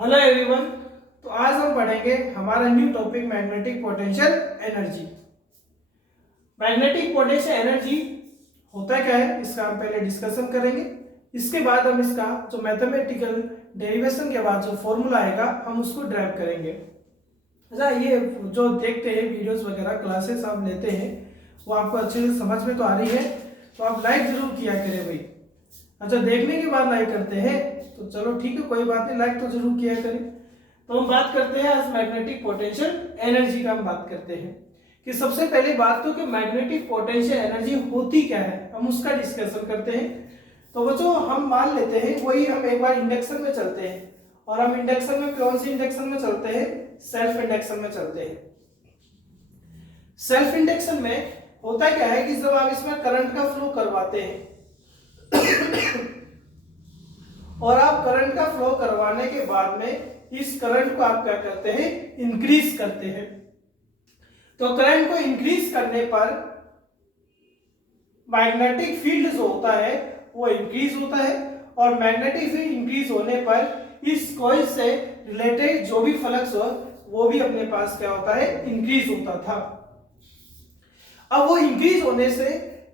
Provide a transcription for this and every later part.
Hello everyone. तो आज हम पढ़ेंगे हमारा new topic magnetic potential energy. Magnetic potential energy होता क्या है इसका हम पहले डिस्कशन करेंगे। इसके बाद हम इसका जो मैथमेटिकल डेरिवेशन के बाद जो फॉर्मूला आएगा हम उसको ड्राइव करेंगे। अच्छा, ये जो देखते हैं वीडियोस वगैरह क्लासेस आप लेते हैं वो आपको अच्छे से समझ में तो आ रही है, तो आप लाइक जरूर किया करें भाई। अच्छा, देखने के बाद लाइक करते हैं तो चलो ठीक है, कोई बात नहीं, लाइक तो जरूर किया करें। तो हम बात करते हैं आज मैग्नेटिक पोटेंशियल एनर्जी का। हम बात करते हैं कि सबसे पहले बात तो कि मैग्नेटिक पोटेंशियल एनर्जी होती क्या है, हम उसका डिस्कशन करते हैं। तो बच्चों हम मान लेते हैं वही, हम एक बार इंडक्शन में चलते हैं और हम इंडक्शन में कौन सी इंडक्शन में चलते हैं, सेल्फ इंडक्शन में चलते हैं। सेल्फ इंडक्शन में होता क्या है कि जब आप इसमें करंट का फ्लो करवाते हैं और आप करंट का फ्लो करवाने के बाद में इस करंट को आप क्या करते हैं, इंक्रीज करते हैं। तो करंट को इंक्रीज करने पर मैग्नेटिक फील्ड जो होता है वो इंक्रीज होता है और मैग्नेटिक फील्ड इंक्रीज होने पर इस कॉइल से रिलेटेड जो भी फ्लक्स हो वो भी अपने पास क्या होता है, इंक्रीज होता था। अब वो इंक्रीज होने से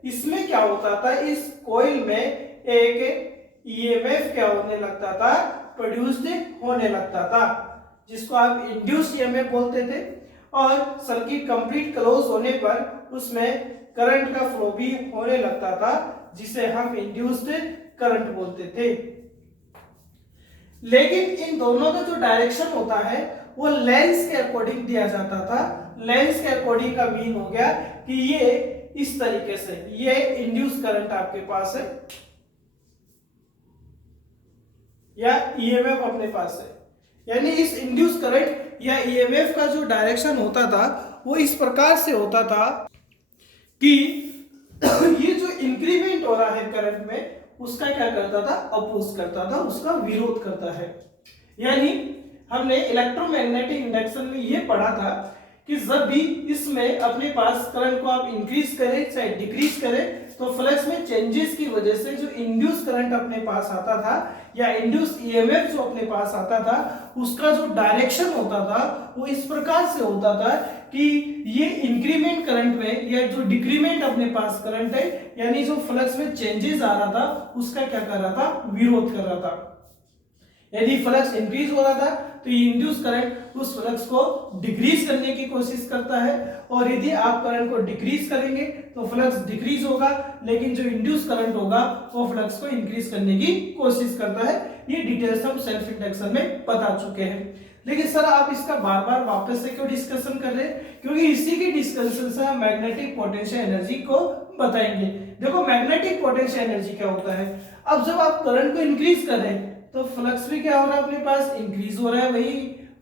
इसमें क्या होता था, इस कॉइल में एक ईएमएफ क्या होने लगता था, प्रोड्यूस्ड होने लगता था, जिसको आप इंड्यूस्ड ईएमएफ बोलते थे। और सर्किट कंप्लीट क्लोज होने पर उसमें करंट का फ्लो भी होने लगता था, जिसे हम इंड्यूस्ड करंट बोलते थे। लेकिन इन दोनों का जो डायरेक्शन होता है वो लेंस के अकॉर्डिंग दिया जाता था। लेंस के अकॉर्डिंग का मीन हो गया कि ये इस तरीके से, ये इंड्यूस करंट आपके पास है या ईएमएफ अपने पास है, यानी इस इंड्यूस करंट या ईएमएफ का जो डायरेक्शन होता था वो इस प्रकार से होता था कि ये जो इंक्रीमेंट हो रहा है करंट में उसका क्या करता था, अपोज करता था, उसका विरोध करता है। यानी हमने इलेक्ट्रोमैग्नेटिक इंडक्शन में ये पढ़ा था कि जब भी इसमें अपने पास करंट को आप इंक्रीज करें चाहे डिक्रीज करें तो फ्लक्स में चेंजेस की वजह से जो इंड्यूस करंट अपने पास आता था या इंड्यूस ईएमएफ जो अपने पास आता था उसका जो डायरेक्शन होता था वो इस प्रकार से होता था कि ये इंक्रीमेंट करंट में या जो डिक्रीमेंट अपने पास करंट है यानी जो फ्लक्स में चेंजेस आ रहा था उसका क्या कर रहा था, विरोध कर रहा था। यदि फ्लक्स इंक्रीज हो रहा था तो ये इंड्यूस करंट उस फ्लक्स को डिक्रीज करने की कोशिश करता है, और यदि आप करंट को डिक्रीज करेंगे तो फ्लक्स डिक्रीज होगा, लेकिन जो इंड्यूस करंट होगा वो फ्लक्स को इंक्रीज करने की कोशिश करता है। ये डिटेल्स हम सेल्फ इंडक्शन में बता चुके हैं। लेकिन सर आप इसका बार बार वापस से क्यों डिस्कशन कर रहे हैं, क्योंकि इसी की डिस्कशन से हम मैग्नेटिक पोटेंशियल एनर्जी को बताएंगे। देखो मैग्नेटिक पोटेंशियल एनर्जी क्या होता है, अब जब आप करंट को इंक्रीज कर रहे हैं तो फ्लक्स भी क्या हो रहा है, अपने पास इंक्रीज हो रहा है। वही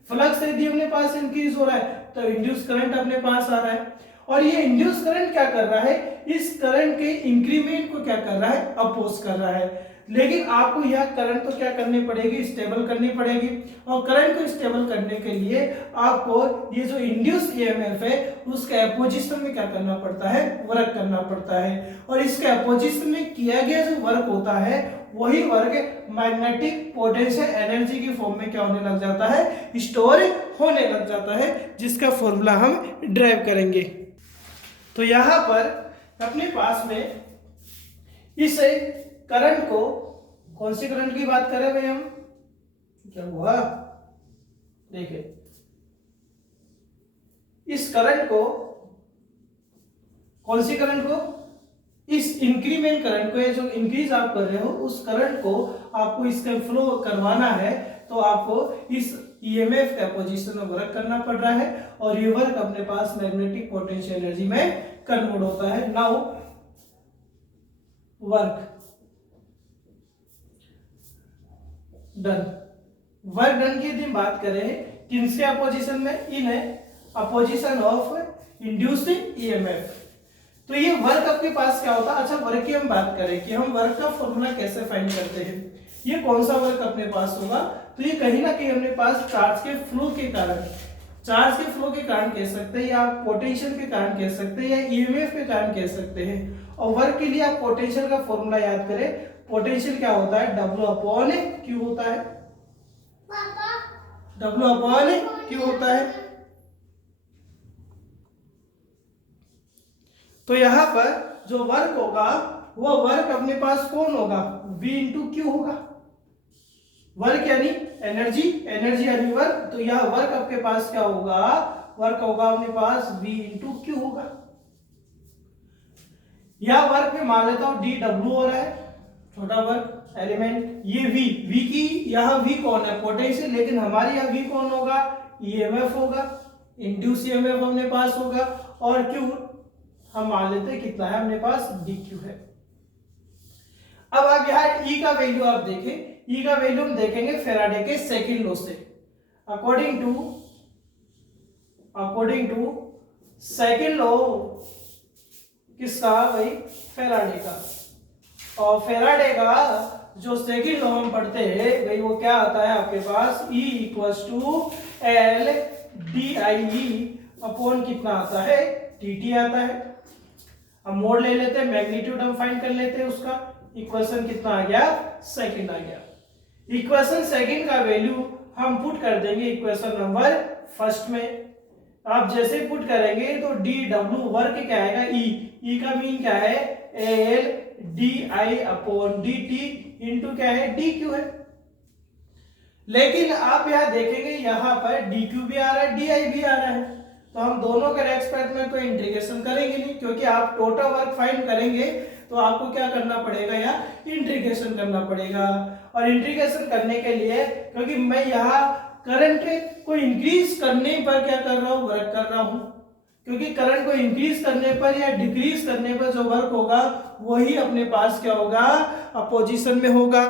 फ्लक्स यदि अपने पास इंक्रीज हो रहा है तो इंड्यूस करंट अपने पास आ रहा है, और ये इंड्यूस करंट क्या कर रहा है, इस करंट के इंक्रीमेंट को क्या कर रहा है, अपोज कर रहा है। लेकिन आपको यह करंट तो क्या करनी पड़ेगी, स्टेबल करनी पड़ेगी, और करंट को स्टेबल करने के लिए आपको ये जो इंड्यूस ईएमएफ है उसके अपोजिशन में क्या करना पड़ता है, वर्क करना पड़ता है। और इसके अपोजिशन में किया गया जो वर्क होता है वही वर्क मैग्नेटिक पोटेंशियल एनर्जी की फॉर्म में क्या होने लग जाता है, स्टोर होने लग जाता है, जिसका फॉर्मूला हम ड्राइव करेंगे। तो यहाँ पर अपने पास में इस करंट को, कौन सी करंट की बात करें भाई हम, क्या हुआ देखिए, इस करंट को, कौन सी करंट को, इस इंक्रीमेंट करंट को, जो इंक्रीज आप कर रहे हो उस करंट को आपको इसका फ्लो करवाना है, तो आपको इस ईएमएफ का पोजीशन में वर्क करना पड़ रहा है, और ये वर्क अपने पास मैग्नेटिक पोटेंशियल एनर्जी में कन्वर्ट होता है। Now work done. Work done की यदि बात करें किसके अपोजिशन में, in opposition of induced EMF, तो ये वर्क आपके पास क्या होता है। अच्छा, वर्क की हम बात करें कि हम वर्क का फॉर्मूला कैसे फाइंड करते हैं, ये कौन सा वर्क अपने पास होगा, तो ये कहीं ना कहीं अपने पास चार्ज के फ्लो के कारण, चार्ज के फ्लो के कारण कह सकते हैं, या आप पोटेंशियल के कारण कह सकते हैं, या ईएमएफ के कारण कह सकते हैं। और वर्क के लिए आप पोटेंशियल का फॉर्मूला याद करें, पोटेंशियल क्या होता है, W/Q होता है। W अपॉन Q होता है। तो यहाँ पर जो वर्क होगा वो वर्क अपने पास कौन होगा, V इंटू क्यू होगा। वर्क यानी एनर्जी, एनर्जी यानी वर्क, तो यह वर्क आपके पास क्या होगा, वर्क होगा अपने पास V इंटू क्यू होगा। या वर्क में मान लेता हूं डी डब्ल्यू हो रहा है, छोटा वर्क एलिमेंट, ये V की यहाँ V कौन है, पोटेंशियल, लेकिन हमारे यहाँ V कौन होगा, ईएमएफ होगा, इंड्यूस ईएमएफ अपने पास होगा, और Q हम मान लेते हैं कितना है अपने पास, dq है। अब आप यहाँ E का वैल्यू आप देखें, E का वैल्यू हम देखेंगे फैराडे के सेकंड लॉ से। अकॉर्डिंग टू सेकंड लॉ किसका भाई, फैराडे का। और फैराडे का जो सेकंड लॉ हम पढ़ते हैं भाई वो क्या आता है आपके पास, E equals to L D I E upon कितना आता है, dt आता है। हम मोड ले लेते हैं, मैग्नीट्यूड हम फाइंड कर लेते हैं उसका। इक्वेशन कितना आ गया, सेकंड आ गया। इक्वेशन सेकंड का वैल्यू हम पुट कर देंगे इक्वेशन नंबर फर्स्ट में। आप जैसे पुट करेंगे तो डी डब्ल्यू वर्क क्या आएगा, ई का मीन क्या है, एल डी आई अपॉन डी टी इंटू क्या है, डी क्यू है। लेकिन आप यहाँ देखेंगे यहाँ पर डी क्यू भी आ रहा है, डी आई भी आ रहा है, तो हम दोनों के रेस्पेक्ट में तो इंटीग्रेशन करेंगे नहीं, क्योंकि आप टोटल वर्क फाइंड करेंगे तो आपको क्या करना पड़ेगा, या इंटीग्रेशन करना पड़ेगा। और इंटीग्रेशन करने के लिए, क्योंकि मैं यहाँ करंट को इंक्रीज करने पर क्या कर रहा हूँ, वर्क कर रहा हूँ, क्योंकि करंट को इंक्रीज करने पर या डिक्रीज करने पर जो वर्क होगा वही अपने पास क्या होगा, अपोजिशन में होगा।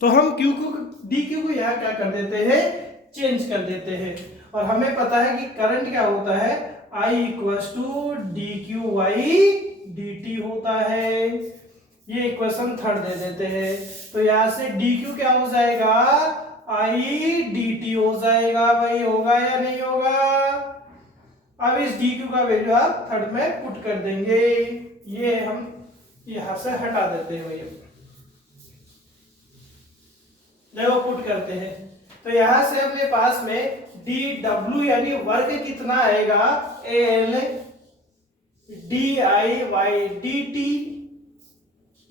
तो हम क्यू को, डी क्यू को यहाँ क्या कर देते हैं, चेंज कर देते हैं। और हमें पता है कि करंट क्या होता है, I equals to D Q by D T होता है। ये इक्वेशन थर्ड दे देते हैं, तो यहाँ से डी क्यू क्या हो जाएगा, आई डी टी हो जाएगा। भाई होगा या नहीं होगा। अब इस डी क्यू का वैल्यू आप थर्ड में पुट कर देंगे, ये हम यहां से हटा देते हैं। भैया देखो पुट करते हैं, तो यहां से अपने पास में डी डब्ल्यू यानी वर्क कितना आएगा, L D I by D T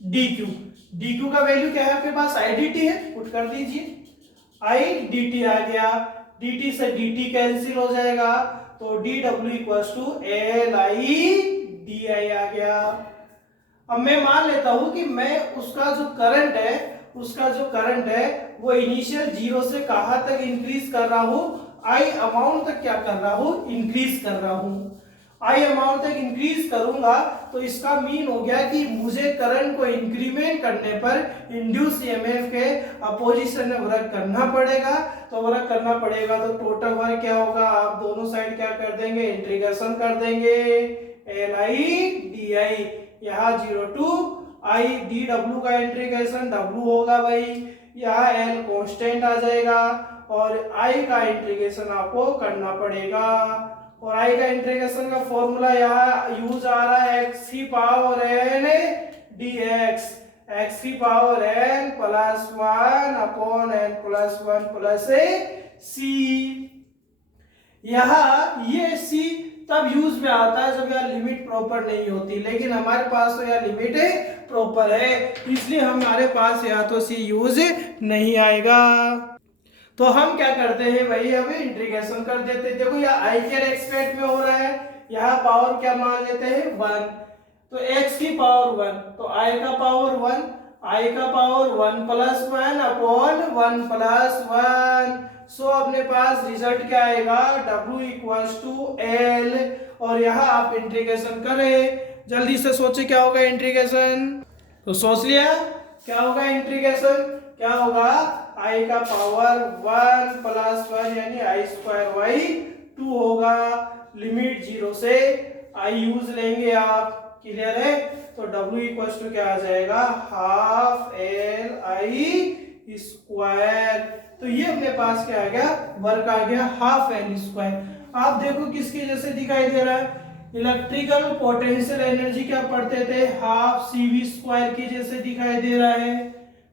D Q. D Q का वैल्यू क्या है आपके पास, आई डी टी है, पुट कर दीजिए, आई डी टी आ गया, डी टी से डी टी कैंसिल हो जाएगा, तो D W equals to L I D I आ गया। अब मैं मान लेता हूं कि मैं उसका जो करंट है वो इनिशियल जीरो से कहां तक इंक्रीज कर रहा हूं, आई अमाउंट तक क्या कर रहा हूं, इंक्रीज कर रहा हूं। आई अमाउंट तक इंक्रीज करूंगा तो इसका मीन हो गया कि मुझे करंट को इंक्रीमेंट करने पर इंड्यूस ईएमएफ के अपोजिशन में वर्क करना पड़ेगा। तो वर्क करना पड़ेगा तो टोटल वर्क क्या होगा, आप दोनों साइड क्या कर देंगे, इंटीग्रेशन कर देंगे, एल आई डी आई, यहाँ 0 टू आई डी डब्ल्यू का इंटीग्रेशन, डब्ल्यू होगा भाई, यहाँ एल कांस्टेंट आ जाएगा, और आई का इंटीग्रेशन आपको करना पड़ेगा। और आई का इंटीग्रेशन का फॉर्मूला यहाँ यूज आ रहा है, एक्स की power n d x, x की power n plus 1 upon n plus 1 plus c. यहाँ ये सी तब यूज में आता है जब यहाँ लिमिट प्रॉपर नहीं होती, लेकिन हमारे पास तो यहाँ लिमिट प्रॉपर है, इसलिए हमारे पास यहाँ तो सी यूज नहीं आएगा। तो हम क्या करते हैं भाई, अभी इंटीग्रेशन कर देते हैं। देखो यहाँ आई के रेस्पेक्ट में हो रहा है, यहाँ पावर क्या मान लेते हैं 1, तो x की पावर 1, तो i का पावर 1, i का पावर 1 प्लस 1 अपॉन 1 प्लस 1। सो अपने पास रिजल्ट क्या आएगा, w इक्वल्स टू एल, और यहाँ आप इंटीग्रेशन करें, जल्दी से सोचे क्या होगा इंटीग्रेशन। तो सोच लिया क्या होगा इंटीग्रेशन, क्या होगा, i का पावर 1 प्लस 1 यानी आई स्क्वायर वाई 2 होगा, लिमिट 0 से i यूज लेंगे आप, क्लियर है। तो w इक्वल्स टू क्या आ जाएगा, हाफ एल आई स्क्वायर। तो ये अपने पास क्या आ गया, वर्क आ गया हाफ एल स्क्वायर। आप देखो किसके जैसे दिखाई दे रहा है, इलेक्ट्रिकल पोटेंशियल एनर्जी क्या पढ़ते थे, हाफ सी वी स्क्वायर के जैसे दिखाई दे रहा है।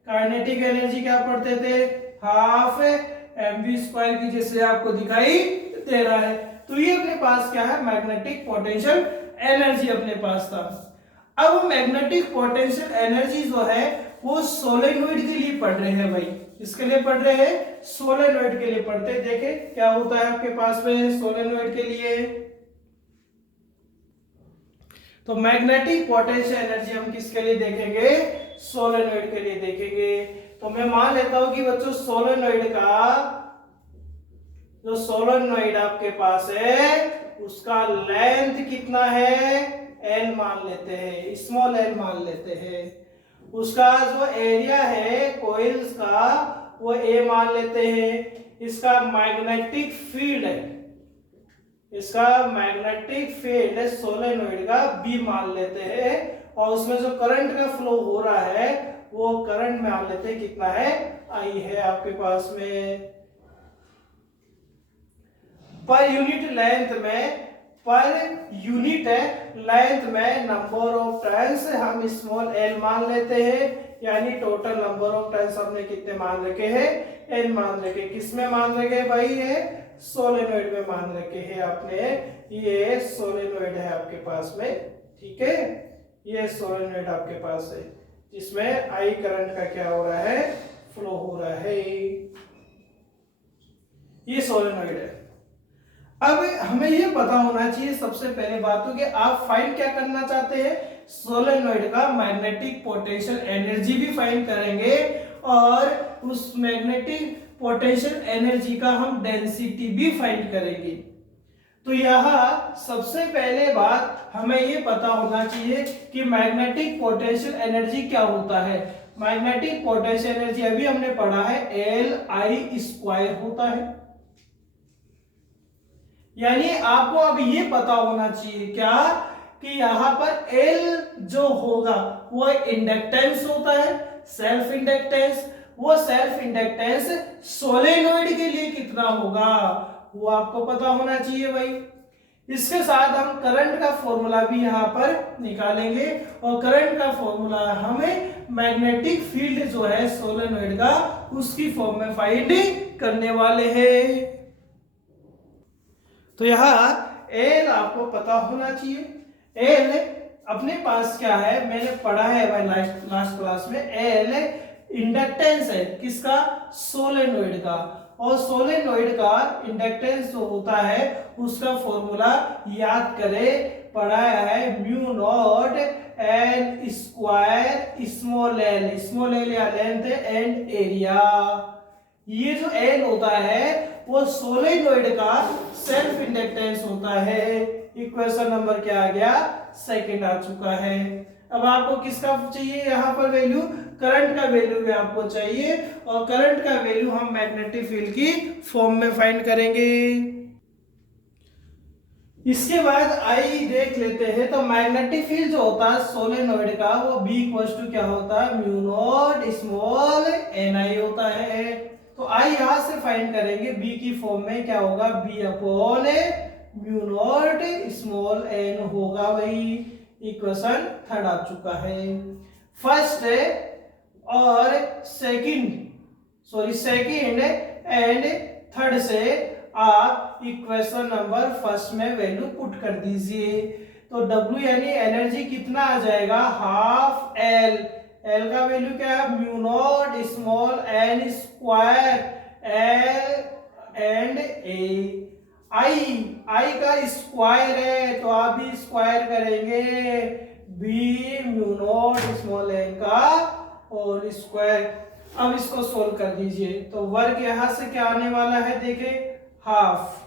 काइनेटिक एनर्जी क्या पढ़ते थे, हाफ mv² की जैसे आपको दिखाई दे रहा है। तो ये अपने पास क्या है, मैग्नेटिक पोटेंशियल एनर्जी अपने पास था। अब मैग्नेटिक पोटेंशियल एनर्जी जो है वो सोलेनोइड के लिए पढ़ रहे हैं भाई, इसके लिए पढ़ रहे हैं, सोलेनोइड के लिए पढ़ते हैं। देखे क्या होता है आपके पास में सोलेनोइड के लिए। तो मैग्नेटिक पोटेंशियल एनर्जी हम किसके लिए देखेंगे, सोलेनोइड के लिए देखेंगे। तो मैं मान लेता हूं कि बच्चों सोलेनोइड का जो सोलेनोइड आपके पास है उसका लेंथ कितना है, एल मान लेते हैं, स्मॉल एल मान लेते हैं। उसका जो एरिया है कोइल्स का वो ए मान लेते हैं। इसका मैग्नेटिक फील्ड है, इसका मैग्नेटिक फील्ड सोलेनोइड का बी मान लेते हैं। और उसमें जो करंट का फ्लो हो रहा है वो करंट मान लेते हैं कितना है, आई है आपके पास में। पर यूनिट लेंथ में, पर यूनिट लेंथ में नंबर ऑफ टर्न्स हम स्मॉल एल मान लेते हैं, यानी टोटल नंबर ऑफ टर्न्स हमने कितने मान रखे हैं, एन मान रखे। किस में मान रखे भाई, है सोलेनोइड में मान रखे हैं आपने। ये सोलेनोइड है आपके पास में, ठीक है, ये सोलेनोइड आपके पास है जिसमें आई करंट का क्या हो रहा है, फ्लो हो रहा है। ये सोलेनोइड है। अब हमें ये पता होना चाहिए सबसे पहले बात हो कि आप फाइंड क्या करना चाहते हैं, सोलेनोइड का मैग्नेटिक पोटेंशियल एनर्जी भी फाइंड करेंगे और उस मैग्नेटिक पोटेंशियल एनर्जी का हम डेंसिटी भी फाइंड करेंगे। तो यहाँ सबसे पहले बात हमें ये पता होना चाहिए कि मैग्नेटिक पोटेंशियल एनर्जी क्या होता है। मैग्नेटिक पोटेंशियल एनर्जी अभी हमने पढ़ा है Li² होता है। यानी आपको अब ये पता होना चाहिए क्या कि यहां पर L जो होगा वो इंडक्टेंस होता है, सेल्फ इंडक्टेंस। वो सेल्फ इंडक्टेंस सोलेनोइड के लिए कितना होगा वो आपको पता होना चाहिए भाई। इसके साथ हम करंट का फॉर्मूला भी यहां पर निकालेंगे और करंट का फॉर्मूला हमें मैग्नेटिक फील्ड जो है सोलेनोइड का उसकी फॉर्म में फाइंड करने वाले हैं। तो यहाँ एल आपको पता होना चाहिए। एल अपने पास क्या है, मैंने पढ़ा है भाई लास्ट क्लास में, एल इंडक्टेंस है किसका, सोलेनोइड का। और सोलेनोइड का इंडक्टेंस जो होता है उसका फॉर्मूला याद करें, पढ़ाया है mu not an square small L, small L या लेंथ एंड एरिया। ये जो एल होता है वो सोलेनोइड का सेल्फ इंडक्टेंस होता है। इक्वेशन नंबर क्या आ गया, सेकंड आ चुका है। अब आपको किसका चाहिए यहाँ पर वैल्यू, करंट का वैल्यू भी आपको चाहिए और करंट का वैल्यू हम मैग्नेटिक फील्ड की फॉर्म में फाइंड करेंगे। इसके बाद आई देख लेते हैं। तो मैग्नेटिक फील्ड जो होता है सोलेनोइड का वो B = क्या होता है, म्यू नॉट स्मॉल Ni होता है। तो आई यहां से फाइंड करेंगे, B की फॉर्म में क्या होगा, B/म्यू नॉट स्मॉल n होगा वही। इक्वेशन थर्ड आ चुका है। फर्स्ट और सेकंड एंड थर्ड से आप इक्वेशन नंबर फर्स्ट में वैल्यू पुट कर दीजिए। तो W यानी एनर्जी कितना आ जाएगा, हाफ L। L का वैल्यू क्या है, mu naught small n square L and A। I का स्क्वायर है तो आप भी स्क्वायर करेंगे, B mu naught small n का और स्क्वायर। अब इसको सोल्व कर दीजिए तो वर्ग यहां से क्या आने वाला है, देखे हाफ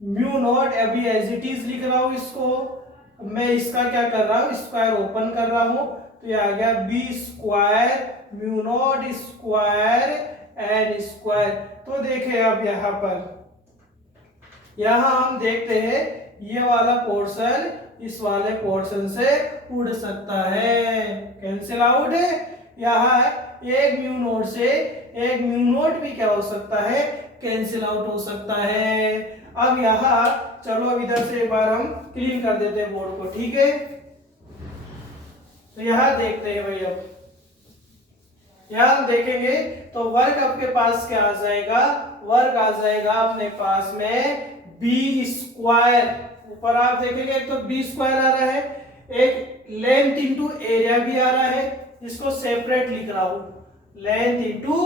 म्यू नॉट, अभी एज इट इज लिख रहा हूं इसको, मैं इसका क्या कर रहा हूं, स्क्वायर ओपन कर रहा हूं तो ये आ गया B² mu naught square n square. तो देखे अब यहां हम देखते हैं ये वाला पोर्शन इस वाले पोर्शन से उड़ सकता है, कैंसिल आउट है। यहाँ एक म्यू नॉट से एक म्यू नॉट भी क्या हो सकता है, कैंसिल आउट हो सकता है। अब यहाँ चलो अब इधर से एक बार हम क्लीन कर देते हैं बोर्ड को, ठीक है। तो यहाँ देखते हैं भाई, अब यहाँ देखेंगे तो वर्क आपके पास क्या आ जाएगा, वर्क आ जाएगा अपने पास में बी स्क्वायर। ऊपर आप देखेंगे एक तो बी स्क्वायर आ रहा है, एक लेंथ इंटू एरिया भी आ रहा है, इसको सेपरेट लिख रहा हूं, लेंथ इंटू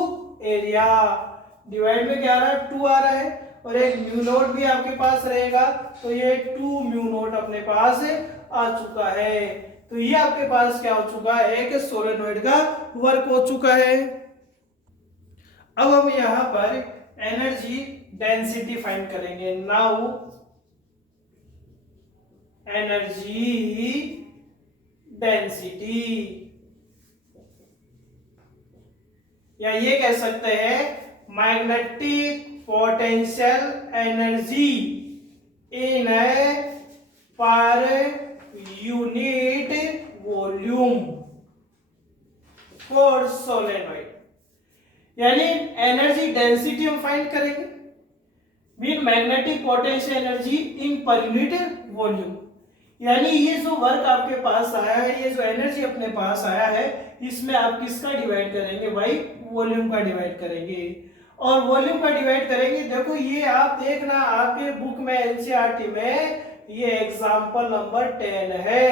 एरिया, डिवाइड में क्या आ रहा है 2 आ रहा है, और एक म्यू नोट भी आपके पास रहेगा, तो ये 2 म्यू नोट अपने पास आ चुका है। तो ये आपके पास क्या हो चुका है, एक सोलेनोइड का वर्क हो चुका है। अब हम यहां पर एनर्जी डेंसिटी फाइंड करेंगे। नाउ एनर्जी डेंसिटी, या ये कह सकते हैं magnetic potential energy in per unit volume for solenoid. यानी एनर्जी डेंसिटी हम फाइंड करेंगे, mean magnetic potential energy in per unit volume. यानी ये जो वर्क आपके पास आया है, ये जो एनर्जी अपने पास आया है, इसमें आप किसका डिवाइड करेंगे भाई, वॉल्यूम का डिवाइड करेंगे। और वॉल्यूम का डिवाइड करेंगे, देखो ये आप देखना आपके बुक में एनसीईआरटी में ये एग्जांपल नंबर 10 है,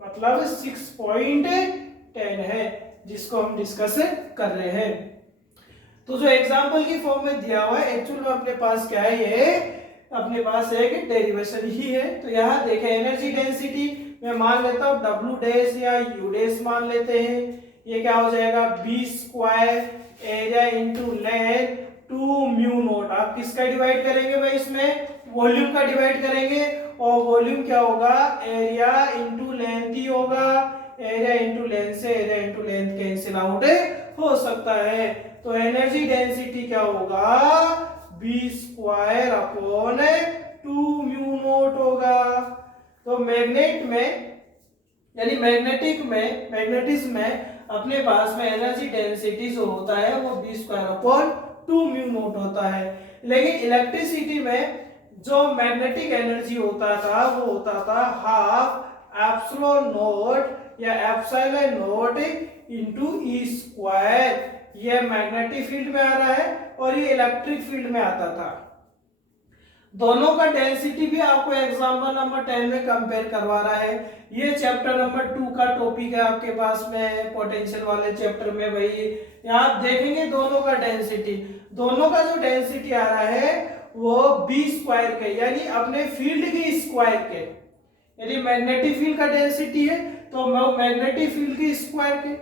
मतलब 6.10 है, जिसको हम डिस्कस कर रहे हैं। तो जो एग्जांपल की फॉर्म में दिया हुआ है, एक्चुअल में अपने पास क्या है, ये अपने पास एक डेरिवेशन ही है। तो यहाँ देखें एनर्जी डेंसिटी मैं मान लेता हूँ W डैश या U डैश मान लेते हैं, ये क्या हो जाएगा B square area into length 2 mu note. आप किसका डिवाइड करेंगे भाई, इसमें वॉल्यूम का डिवाइड करेंगे, और वॉल्यूम क्या होगा, एरिया इंटू लेंथ ही होगा, एरिया इंटू लेंथ से area into length cancel out हो सकता है। तो एनर्जी डेंसिटी क्या होगा, B square upon 2 mu naught होगा। तो मैग्नेट में यानी मैग्नेटिज्म में अपने पास में एनर्जी डेंसिटी जो होता है वो B square upon 2 mu naught होता है। लेकिन इलेक्ट्रिसिटी में जो मैग्नेटिक एनर्जी होता था वो होता था हाफ एप्सिलॉन नॉट या epsilon not into E square. ये मैग्नेटिक फील्ड में आ रहा है और ये इलेक्ट्रिक फील्ड में आता था। दोनों का डेंसिटी भी आपको एग्जांपल नंबर 10 में कंपेयर करवा रहा है। ये चैप्टर नंबर 2 का टॉपिक है आपके पास में पोटेंशियल वाले चैप्टर में भाई। यहाँ आप देखेंगे दोनों का डेंसिटी, दोनों का जो डेंसिटी आ रहा है वो बी स्क्वायर के, यानी अपने फील्ड के स्क्वायर के। यदि मैग्नेटिक फील्ड का डेंसिटी है तो मैग्नेटिक फील्ड के स्क्वायर के,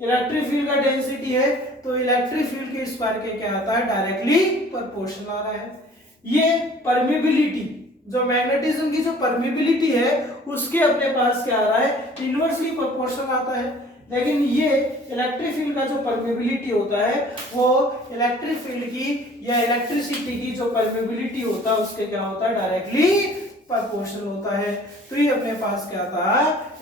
इलेक्ट्रिक फील्ड का डेंसिटी है तो इलेक्ट्रिक फील्ड के स्क्वायर के क्या आता है, डायरेक्टली प्रोपोर्शनल आ रहा है। ये परमिबिलिटी, जो मैग्नेटिज्म की जो परमिबिलिटी है उसके अपने पास क्या आ रहा है, इनवर्सली प्रोपोर्शनल आता है। लेकिन ये इलेक्ट्रिक फील्ड का जो परमिबिलिटी होता है वो इलेक्ट्रिक फील्ड की या इलेक्ट्रिसिटी की जो परमिबिलिटी होता है उसके क्या होता है, डायरेक्टली प्रोपोर्शनल होता है। तो ये अपने पास क्या था,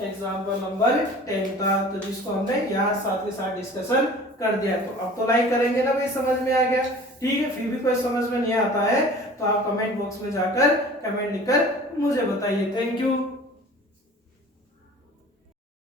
एग्जांपल नंबर 10 था, तो जिसको हमने यहाँ साथ के साथ डिस्कशन कर दिया। तो अब तो लाइक करेंगे ना भाई, समझ में आ गया, ठीक है। फिर भी कोई समझ में नहीं आता है तो आप कमेंट बॉक्स में जाकर कमेंट लिखकर मुझे बताइए। Thank you.